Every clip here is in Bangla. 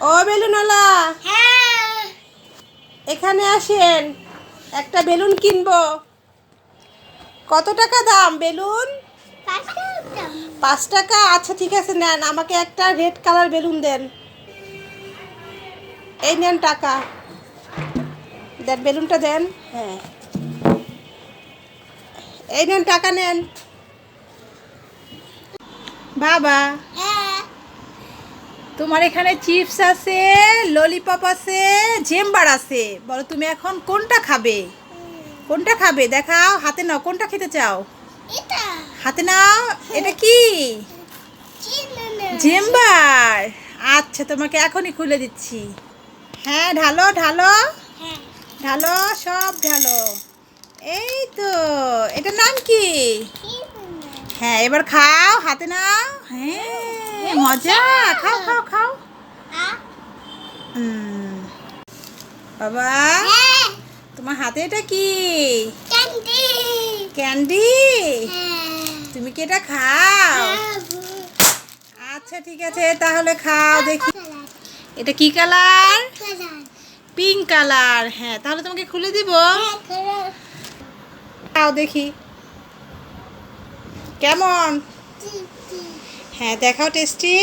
ও বেলুনওয়ালা, হ্যাঁ এখানে আসেন, একটা বেলুন কিনবো। কত টাকা দাম বেলুন? 5 টাকা। 5 টাকা? আচ্ছা ঠিক আছে, নেন, আমাকে একটা রেড কালার বেলুন দেন। এই নেন টাকা, দেন বেলুনটা দেন। হ্যাঁ, এই নেন টাকা নেন। বাবা, হ্যাঁ তোমার এখানে চিপস আছে, ললিপপ আছে, জেম্বার আছে, বলো তুমি এখন কোনটা খাবে? কোনটা খাবে দেখাও, হাতে নাও, কোনটা খেতে চাও? এটা হাতে নাও। এটা কি? চিনি জেম্বার। আচ্ছা, তোমাকে এখনই খুলে দিচ্ছি। হ্যাঁ, ঢালো ঢালো হ্যাঁ ঢালো, সব ঢালো। এই তো, এটার নাম কি? হ্যাঁ, এবার খাও, হাতে নাও। হ্যাঁ, মজা, খাও খাও খাও। বাবা, হ্যাঁ তোমার হাতে এটা কি? Candy candy? তুমি কি এটা খাও? আচ্ছা ঠিক আছে, তাহলে খাও দেখি। এটা কি কালার? Pink colour. হ্যাঁ, তাহলে তোমাকে খুলে দিব। খাও দেখি কেমন। হ্যাঁ, দেখাও টেস্টি।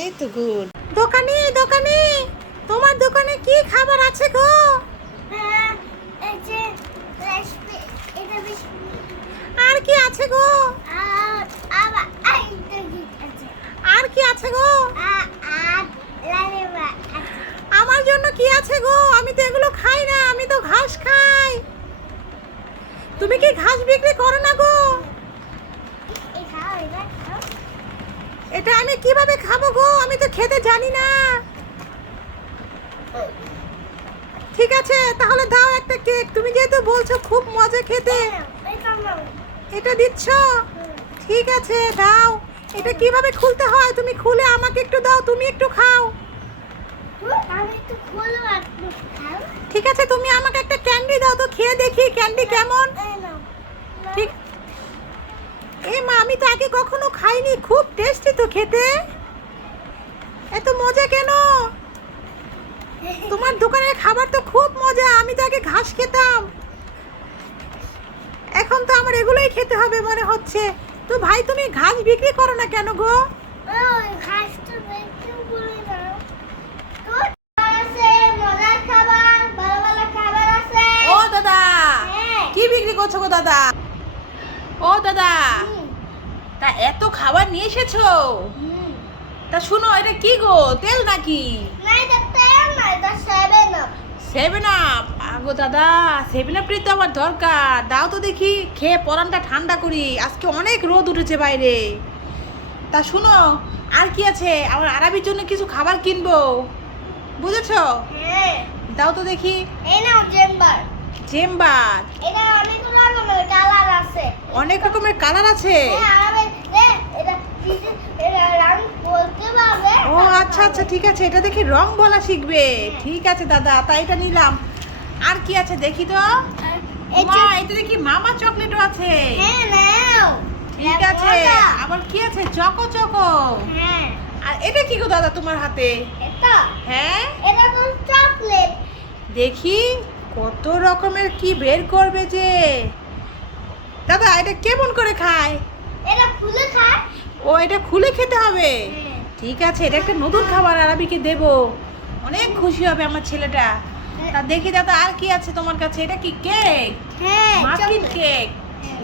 এই তো গুড। দোকানি দোকানি, তোমার দোকানে কি খাবার আছে গো? আর কি আছে গো? আর কি আছে গো? আমার জন্য কি আছে গো? আমি তো এগুলো খাই না, আমি তো ঘাস খাই। তুমি কি ঘাস বিক্রি করো না গো? এটা আমি কিভাবে খাবো গো? আমি তো খেতে জানি না। ঠিক আছে, তাহলে দাও একটা কেক, তুমি যেহেতু বলছো খুব মজা খেতে। এটা দিচ্ছ? ঠিক আছে, দাও। এটা কিভাবে খুলতে হয় তুমি খুলে আমাকে একটু দাও, তুমি একটু খাও। ঠিক আছে, তুমি আমাকে একটা ক্যান্ডি দাও তো, খেয়ে দেখি ক্যান্ডি কেমন। ঠিক। এই মা, আমি তো আগে কখনো খাইনি, খুব টেস্টি তো খেতে। এত মজা কেন? তোমার দোকানের খাবার তো খুব মজা, আমি তো আগে ঘাস খেতাম, এখন তো আমার এগুলোই খেতে হবে মনে হচ্ছে। তো ভাই, তুমি ঘাস বিক্রি করো না কেন গো? ও দাদা, কি বিক্রি করছো গো দাদা? ও দাদা, তা এত খাবার নিয়ে এসেছো? তা শুনো, এটা কি গো, তেল নাকি? 7 আপ? আগো দাদা, 7 আপই তো আমার দরকার, দাও তো দেখি, খেয়ে পরানটা ঠান্ডা করি, আজকে অনেক রোদ উঠেছে বাইরে। তা শুনো, আর কি আছে? আমার আরাবির জন্য কিছু খাবার কিনবো, বুঝেছো? দাও তো দেখি। জেম্বার? অনেক রকমের কালার আছে। ও আচ্ছা আচ্ছা, ঠিক আছে, এটা দেখি রং বলা শিখবে। ঠিক আছে দাদা, তাই এটা নিলাম। আর কি আছে দেখি তো। মা, এটা দেখি মামা চকলেটও আছে। ঠিক আছে, আবার কি আছে? Choco choco. আর এটা কি গো দাদা তোমার হাতে? হ্যাঁ, দেখি কত রকমের কি বের করবে যে। দাদা, এটা কেমন করে খায়? ও, এটা খুলে খেতে হবে। ঠিক আছে, এটা একটা নতুন খাবার, আরাবিকে দেব, অনেক খুশি হবে আমার ছেলেটা। তা দেখি দাদা, আর কি আছে তোমার কাছে? এটা কি কেক? Muffin cake?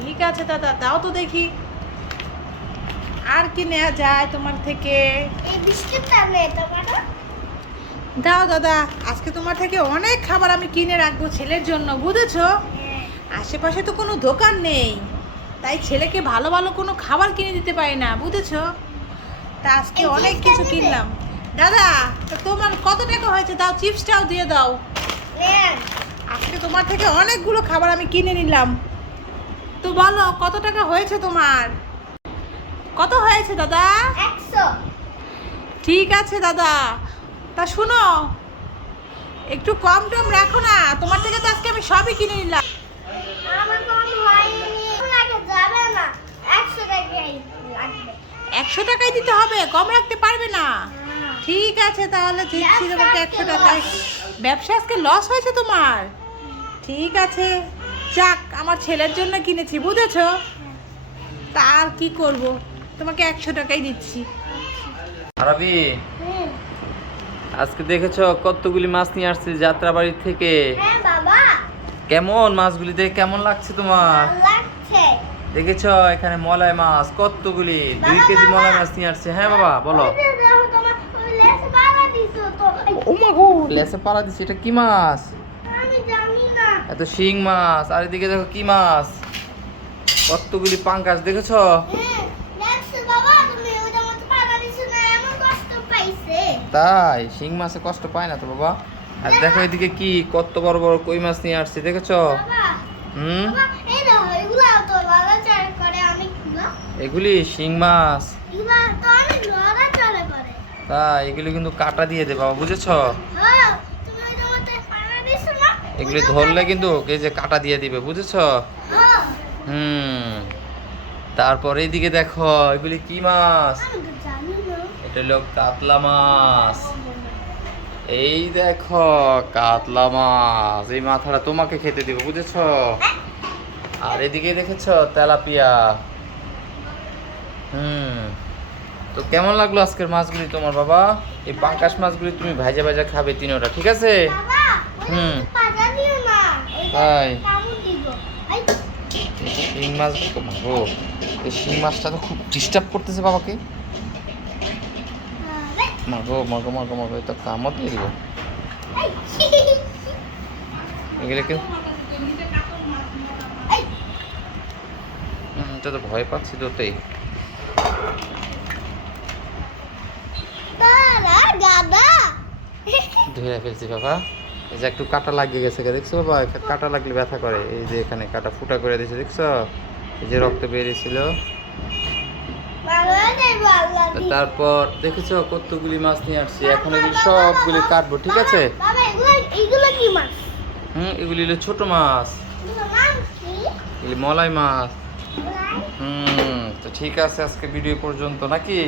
ঠিক আছে দাদা, দাও তো দেখি, আর কি নেওয়া যায় তোমার থেকে। দাও দাদা, আজকে তোমার থেকে অনেক খাবার আমি কিনে রাখবো ছেলের জন্য, বুঝেছো? আশেপাশে তো কোনো দোকান নেই, তাই ছেলেকে ভালো ভালো কোনো খাবার কিনে দিতে পারি না, বুঝেছো? তা আজকে অনেক কিছু কিনলাম। দাদা, তা তোমার কত টাকা হয়েছে? দাও, চিপসটাও দিয়ে দাও। আজকে তোমার থেকে অনেকগুলো খাবার আমি কিনে নিলাম, তো বলো কত টাকা হয়েছে তোমার? কত হয়েছে দাদা? 100। ঠিক আছে দাদা, তা শুনো, একটু কম টম রাখো না, তোমার থেকে তো আজকে আমি সবই কিনে নিলাম। 100 টাকাই দিতে হবে, কম রাখতে পারবে না? ঠিক আছে তাহলে দিচ্ছি তোমাকে 100 টাকায়। ব্যবসা আজকে লস হয়েছে তোমার? ঠিক আছে, যাক আমার ছেলের জন্য কিনেছি বুঝেছো। তা আর কি করব, তোমাকে 100 টাকাই দিচ্ছি। আরবি, আজকে দেখেছো কতগুলি মাছ নিয়ে আসছে যাত্রাবাড়ি থেকে। হ্যাঁ বাবা, কেমন মাছগুলি দেখে কেমন লাগছে তোমার? ভালো লাগছে। দেখেছো এখানে মলাই মাছ কতগুলি, 2 কেজি মলাই মাছ নিয়ে আসছে। হ্যাঁ বাবা বলো। ওই যে দেখো, তোমার ওই লেসে বাবা দিছো তো। ও মা গো, লেসে পাড়া দিছে। এটা কি মাছ? আমি জানি না। এত শিং মাছ। আর এদিকে দেখো কি মাছ, কতগুলি পাঙ্গাস দেখেছো। দেখছো বাবা, তুমি ওটা মতো পাগা দিছো না, এমন কষ্ট পাইছে। তাই শিং মাছে কষ্ট পায় না তো বাবা। আর দেখো এদিকে কি কত বড় বড় কই মাছ নিয়ে আসছে দেখেছো। বাবা, হুম, বাবা, এই দেখো, এগুলা তো লড়াচড়া করে অনেকগুলো। এগুলি শিং মাছ। এগুলা তো অনেক লড়াচড়া করে। তাই এগুলি কিন্তু কাটা দিয়ে দে বাবা, বুঝেছো। হ্যাঁ, তুমি ওটা মতো পাগা দিছো না। এগুলি ধরলে কিন্তু এই যে কাটা দিয়ে দিবে, বুঝেছো। হ্যাঁ, হুম, তারপর এইদিকে দেখো এগুলি কি মাছ। আমি তো জানি না। এটা হলো কাতলা মাছ। এই দেখো কাতলা মাছ, এই মাথাটা তোমাকে খেতে দিব বুঝেছো। আর এদিকে দেখেছো তেলাপিয়া। তো কেমন লাগলো আজকের মাছগুলি তোমার বাবা? এই পাঙ্কাশ মাছগুলি তুমি ভাজা ভাজা খাবে তিনোটা, ঠিক আছে। বাবা, হুম। ওটা পাগা দিও না। ওইটা তাই কামড় দিব। এই, শিং মাছ মাগো, এই শিং মাছটা তো খুব ডিস্টার্ব করতেছে বাবাকে। এই, মাগো মাগো মাগো মাগো, এই তো কামড় দিয়ে দিব। এই, এগুলো কি এই, এটা তো ভয় পাচ্ছি তোতেই। তারা গাদা। ধরে ফেলছি বাবা। এই যে একটু কাটা লাগিয়ে গেছে, দেখছো বাবা, কাটা লাগলে ব্যথা করে। এই যে এখানে কাটা ফুটা করে দিয়েছে দেখছো, এই যে রক্ত বেরিয়েছিল। ভালো নেই, ভালো তো নেই। তারপর দেখেছো কতগুলি মাছ নিয়ে আসছি, এখন এগুলি সবগুলি কাটবো, ঠিক আছে। বাবা, এগুলো কি মাছ? এগুলি হলো ছোট মাছ, এগুলোর নাম কি? এগুলি মলাই মাছ। লাই? তো ঠিক আছে, আজকে ভিডিও পর্যন্ত নাকি।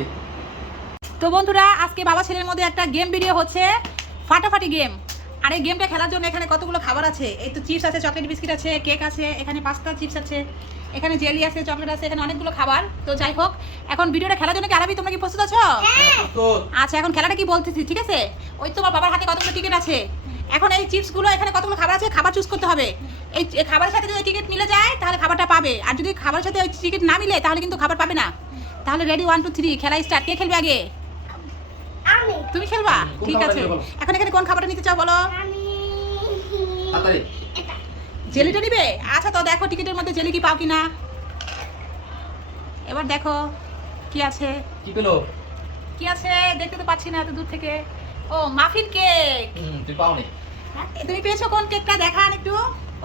তো বন্ধুরা, আজকে বাবা ছেলের মধ্যে একটা গেম ভিডিও হচ্ছে, ফাটাফাটি গেম। আর এই গেমটা খেলার জন্য এখানে কতগুলো খাবার আছে। এই তো চিপস আছে, চকলেট বিস্কিট আছে, কেক আছে, এখানে পাস্তা চিপস আছে, এখানে জেলি আছে, চকলেট আছে, এখানে অনেকগুলো খাবার। তো যাই হোক, এখন ভিডিওটা খেলার জন্য কি আরবি তোমরা কি প্রস্তুত আছো? আচ্ছা, এখন খেলাটা কি বলতেছি, ঠিক আছে। ওই তোমার বাবার হাতে কতগুলো টিকিট আছে। এখন এই চিপসগুলো, এখানে কতগুলো খাবার আছে, খাবার চুজ করতে হবে। এই খাবারের সাথে যদি টিকিট মিলে যায় তাহলে খাবারটা পাবে, আর যদি খাবারের সাথে ওই টিকিট না মিলে তাহলে কিন্তু খাবার পাবে না। তাহলে রেডি, 1 2 3 খেলা স্টার্ট। কে খেলবে আগে? আমি। তুমি খেলবা? কোন ঠিক খাবারটা আছে। নিবে বলো? এখন এখানে কোন খাবারটা নিতে চাও বলো? আমি। তাড়াতাড়ি। এটা। জেলিটা নিবে? আচ্ছা, তো দেখো টিকিটের মধ্যে জেলি কি পাও কিনা। এবার দেখো কি আছে। কি পেলো? কি আছে দেখতে তো পাচ্ছি না এত দূর থেকে। ও, মাফিন কেক। তুই পাওনি। তুমি পেয়েছো কোন কেকটা দেখান একটু।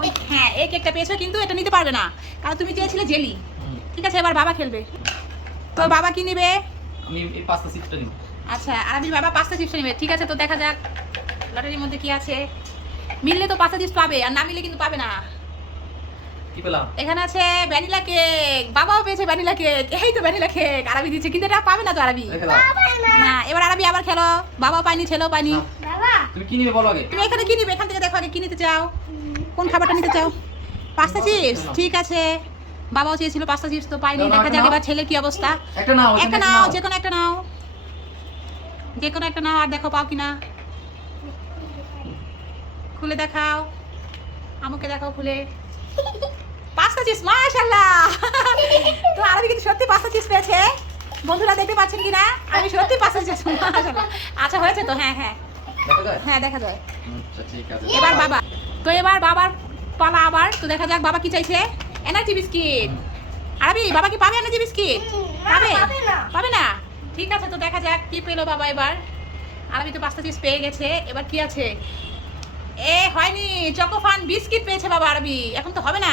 ওই হ্যাঁ, এই কেকটা পেয়েছো, কিন্তু এটা নিতে পারবে না কারণ তুমি চেয়েছিলে জেলি। ঠিক আছে, এবার বাবা খেলবে। তো বাবা কি নিবে? আমি এই পাঁচটা সিটটা নিব। আচ্ছা, আরবির বাবা পাস্তা চিপস নিবে। ঠিক আছে, তো দেখা যাক লটারির মধ্যে কি আছে। মিললে তো পাস্তা চিপস পাবে, আর না মিললে কিন্তু পাবে না। কি পেলাম? এখানে আছে ভ্যানিলা কেক। বাবাও পেয়েছে ভ্যানিলা কেক। এই তো ভ্যানিলা কেক আরবি দিচ্ছে, কিন্তু এটা পাবে না তো আরবি। দেখলাম। বাবা না। না, এবার আরবি আবার খেলো। বাবাও পাইনি, ছেলেও পাইনি। নাও। বাবা। তুমি কি নিবে বলো আগে। তুমি এখানে কি নিবে? এখান থেকে দেখো আগে কি নিতে চাও, কোন খাবারটা নিতে চাও। পাস্তা চিপস, ঠিক আছে। বাবাও চেয়েছিল পাস্তা চিপস, তো পাইনি। নাও, দেখা একটা যাক নাও। এবার ছেলের কি অবস্থা। একটা নাও, একটা নাও, যে কোনো একটা নাও, যে কোনো একটা নাও, আর দেখো পাও কিনা। খুলে দেখাও, আমাকে দেখাও খুলে। পাস্তা চিপস, মাশাআল্লাহ। তো আরবি কিন্তু সত্যি পাস্তা চিপস পেয়েছে। বন্ধুরা দেখতে পাচ্ছেন কিনা, আমি সত্যি পাস্তা চিপস, মাশাআল্লাহ। আচ্ছা, হয়েছে তো। হ্যাঁ হ্যাঁ দেখা যায়? হ্যাঁ, দেখা যায়। আচ্ছা ঠিক আছে। এবার বাবা, তো এবার বাবার পালা আবার। তো দেখা যাক বাবা কি চাইছে। Energy biscuit. আরবি, বাবা কি পাবে এনার্জি বিস্কিট? না, পাবে? পাবে না। পাবে না? ঠিক আছে, তো দেখা যাক কি পেলো বাবা এবার। আরবি তো পাস্তা চিপস পেয়ে গেছে, এবার কি আছে? এ হয়নি, চকোফান বিস্কিট পেয়েছে বাবা আরবি। এখন তো হবে না।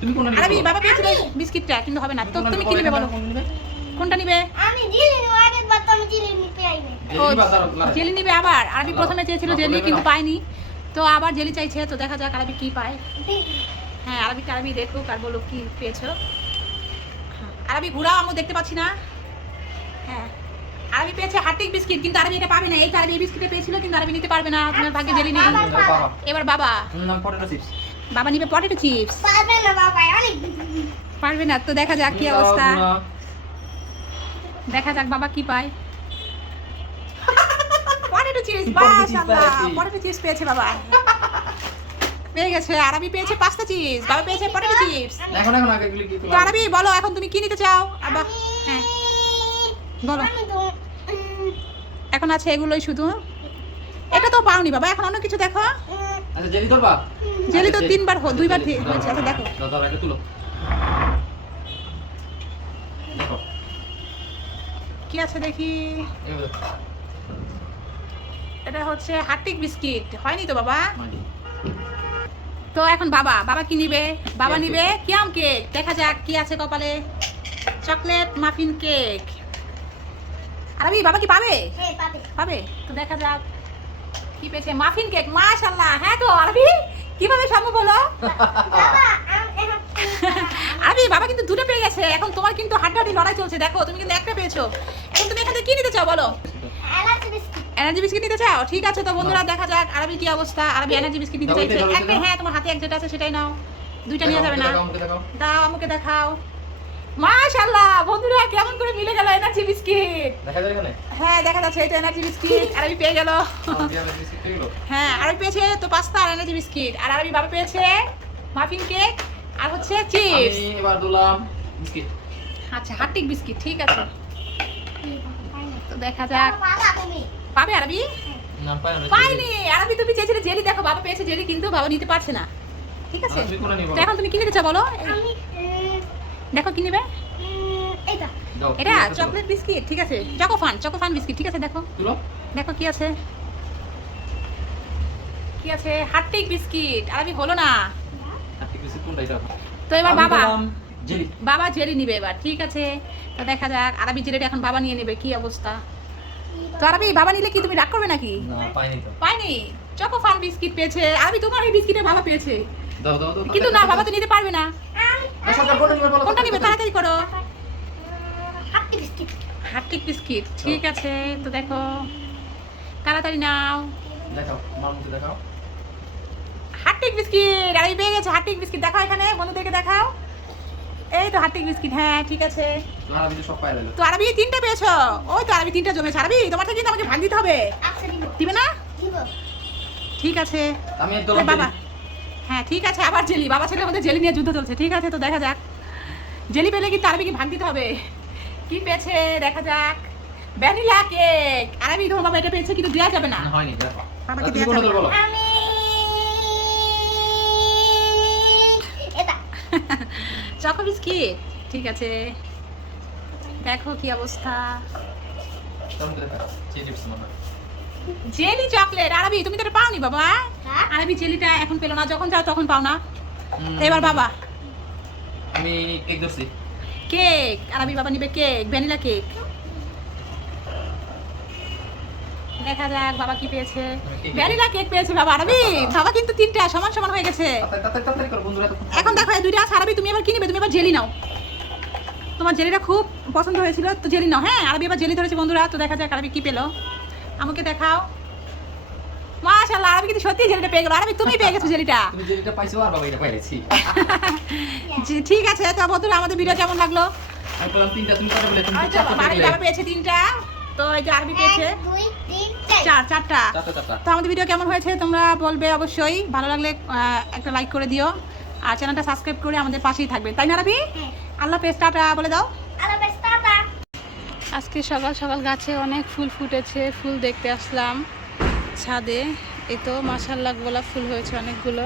তুমি কোনটা নিবে? আরবি, বলো? বাবা পেয়েছিল বিস্কিটটা, কিন্তু হবে না। তো কোনটা তুমি নিবে? কি নিবে বলো? কোনটা নিবে? কোনটা নিবে? আমি জিলি নিব, আগের বার তো আমি জিলি নিতে আইনি। ও, জেলি বা দাঁড়াও, দাঁড়াও। জেলি নিবে আবার। আরবি দাও। প্রথমে চেয়েছিল দাও, জেলি, বলে কিন্তু দাও। পায়নি। তো আবার জেলি চাইছে, তো দেখা যাক আরবি কি পায়। হ্যাঁ, আরবি দেখুক আর বলো কি পেয়েছো। হ্যাঁ, আরবি ঘুরাও, আমি দেখতে পাচ্ছি না। হ্যাঁ, আরবি পেয়েছে হার্টিক বিস্কিট, কিন্তু আরবি এটা পাবে না। এই তো আরবি এই বিস্কিটে পেয়েছিল, কিন্তু আরবি নিতে পারবে না, তোমার ভাগ্যে জেলি নেই। বাবা এবার বাবা, নাম পটেটো চিপস। বাবা নিবে পটেটো চিপস। পারবে না বাবা, অনেক পারবে না তো, দেখা যাক কি অবস্থা। দেখা যাক বাবা কি পায়। পটেটো চিপস, মাশাআল্লাহ, পটেটো চিপস পেয়েছে বাবা, পেয়ে গেছে। আরবি পেয়েছে পাস্তা চিপস, বাবা পেয়েছে পটেটো চিপস। এখন আগে এগুলি কি তো আরবি বলো এখন তুমি কি নিতে চাও? আবার হ্যাঁ বলো। আমি তো এখন আছে এগুলোই শুধু, এটা তো পাওনি বাবা, এখন অন্য কিছু দেখো। আচ্ছা জেলি ধরবা? জেলি তো তিনবার দুইবার হয়েছে। আচ্ছা দেখো দাও দাও আগে তুলো। দেখো কি আছে দেখি। এই দেখো। এটা হচ্ছে হার্টিক বিস্কিট, হয়নি তো বাবা। মাটি। তো এখন বাবা, বাবা কি নিবে? বাবা কেক। নিবে কিয়াম কেক। দেখা যাক কি আছে কপালে। Chocolate muffin cake. আরবি বাবা কি পাবে? হ্যাঁ পাবে। পাবে তো, দেখা যাক কি পেয়েছে। মাফিন কেক, মাশাআল্লাহ। হ্যাঁ তো আরবি কিভাবে সম্ভব হলো? বাবা আরবি বাবা কিন্তু দুটো পেয়ে গেছে। এখন তোমার কিন্তু হাড্ডাহাড্ডি লড়াই চলছে, দেখো তুমি কিন্তু একটা পেয়েছো। এখন তুমি এখান থেকে কি নিতে চাও বলো? এলাচি বিস্কিট। এনার্জি বিস্কিট নিতে চাও? ঠিক আছে তো বন্ধুরা, দেখা যাক আরবি কি অবস্থা। আরবি এনার্জি বিস্কিট নিতে দাও, চাইছে। ওইটা দাও, একটা, ওইটা হ্যাঁ তোমার হাতে এক যেটা আছে সেটাই নাও, দুইটা নিয়ে যাবে না। দেখাও, আমাকে দেখাও। দাও আমাকে দেখাও। মাশাআল্লাহ বন্ধুরা, কেমন করে মিলে গেল এনার্জি বিস্কিট। দেখা যায় এখানে? হ্যাঁ দেখা যাচ্ছে, এটা এনার্জি বিস্কিট। আরবি পেয়ে গেল। আমি আমার বিস্কিট পেয়ে গেল। হ্যাঁ আরবি পেয়েছে তো পাস্তা আর এনার্জি বিস্কিট, আর আরবি বাবা পেয়েছে মাফিন কেক আর হচ্ছে চিপস। আমি এবার দিলাম বিস্কিট। আচ্ছা হার্টিক বিস্কিট, ঠিক আছে তো দেখা যাক। বাবা তুমি পাবে আরবি? না পাই না। পাইনি। আরবি তুমি চেয়েছিলে জেলি, দেখো বাবা পেয়েছে জেলি, কিন্তু বাবা নিতে পারছে না। ঠিক আছে তুমি কোনটা নিবা? তো এখন তুমি কি নিতে চাও বলো? আমি দেখো কি নেবে। এটা দাও। এটা চকলেট বিস্কিট, ঠিক আছে। চকোফান বিস্কিট, ঠিক আছে। দেখো তুলো। দেখো কি আছে, কি আছে। হার্টিক বিস্কিট। আরবি হলো না আজকে বিস্কিট কোনটা এটা? তো, এবার আমি বাবা, দিলাম জেলি। বাবা জেলি নিবে এবার, ঠিক আছে। তো দেখা যাক আরবি জেলিটা এখন বাবা নিয়ে নেবে, কি অবস্থা। তো আরবি বাবা নিলে কি তুমি রাগ করবে নাকি? না পাইনি তো। পাইনি। চকোফান বিস্কিট পেয়েছে আরবি, তোমার এই বিস্কিটে বাবা পেয়েছে, দাও দাও দাও। কিন্তু না বাবা তো নিতে পারবে না। সরকার কোনটা নিবে বলো? কোনটা নিবে তাড়াতাড়ি করো। হাতি বিস্কিট। হার্টিক বিস্কিট, ঠিক আছে। তো দেখো তাড়াতাড়ি নাও। দেখাও, মার মুখে দেখাও। হার্টিক বিস্কিট আরবি পেয়ে গেছে। হার্টিক বিস্কিট দেখাও এখানে, বন্ধুদেরকে দেখাও। এই তো হার্টিক বিস্কিট, হ্যাঁ ঠিক আছে। আর আমি তো সব পাই লাইলো। তো আরবি তিনটা পেয়েছো। ওই তো আরবি তিনটা জমেছে। আরবি তোমার থেকে কিন্তু আমাকে ভাগ দিতে হবে, আচ্ছা দিব দিবে না? দিব। ঠিক আছে আমি তো একদম বাবা, হ্যাঁ ঠিক আছে। আবার জেলি, বাবা ছেলের মধ্যে জেলি নিয়ে যুদ্ধ চলছে, ঠিক আছে। তো দেখা যাক জেলি পেলে কিন্তু আরবিকে ভাগ দিতে হবে। কি পেয়েছে দেখা যাক। Vanilla cake. আরবি তোমার বাবা এটা পেয়েছে, কিন্তু দেওয়া যাবে না। না হয়নি দেখো। বাবাকে তুমি দেওয়া কোনটা যাবে বলো? আমি এটা চকো বিস্কিট, ঠিক আছে। দেখো কি অবস্থা। তুমি দেখাও। চিপস মনে হয়। Jelly chocolate. আরবি তুমি তো এটা পাওনি বাবা। হ্যাঁ? আরবি জেলিটা এখন পেলো না, যখন যাও তখন পাও না। তো এবার বাবা আমি কেক ধরছি। কেক। আরবি বাবা নিবে কেক, ভ্যানিলা কেক। দেখা যাক বাবা কি পেয়েছে। ভ্যানিলা কেক পেয়েছে বাবা। আরবি বাবা কিন্তু তিনটা সমান সমান হয়ে গেছে। তাড়াতাড়ি করো বন্ধুরা। এখন দেখো এই দুইটা আছে। আরবি তুমি এবার কি নিবে? তুমি এবার জেলি নাও, তোমার জেলিটা খুব পছন্দ হয়েছিল তো জেলি নাও। হ্যাঁ আরবি এবার জেলি ধরেছে বন্ধুরা। তো দেখা যাক আরবি কি পেলো, আমাকে দেখাও। মাশাআল্লাহ আরবি কিন্তু সত্যি জেলিটা পেয়ে গেল। আরবি তুমি পেয়ে গেছো জেলিটা। তুমি যেটা পাইছো আর বাবা এটা পাইছি। জি, ঠিক আছে। তো বন্ধুরা আমাদের ভিডিও কেমন লাগলো? আমি বললাম তিনটা, তুমি কটা বলে? তুমি ওই তো চারটা আরবি পেলে। বাবা পেয়েছে তিনটা, তো এই যে আরবি পেয়েছে 1 2 3 4 চারটা। চারটা। তো আমাদের ভিডিও কেমন হয়েছে তোমরা বলবে অবশ্যই। ভালো লাগলে একটা লাইক করে দিও, আর চ্যানেলটা সাবস্ক্রাইব করে আমাদের পাশেই থাকবে, তাই না আরবি? হ্যাঁ আল্লাহ হাফেজ, টাটা বলে দাও। আলো বেস্তাটা আজকে সকাল সকাল গাছে অনেক ফুল ফুটেছে, ফুল দেখতে আসলাম ছাদে। এই তো মাশাআল্লাহ গোলাপ ফুল হয়েছে অনেকগুলো,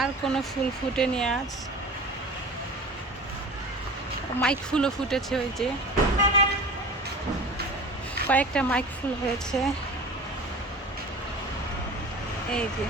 আর কোনো ফুল ফুটেনি আজ। মাইক ফুলও ফুটেছে, ওই যে কয়েকটা মাইক ফুল হয়েছে, এই যে।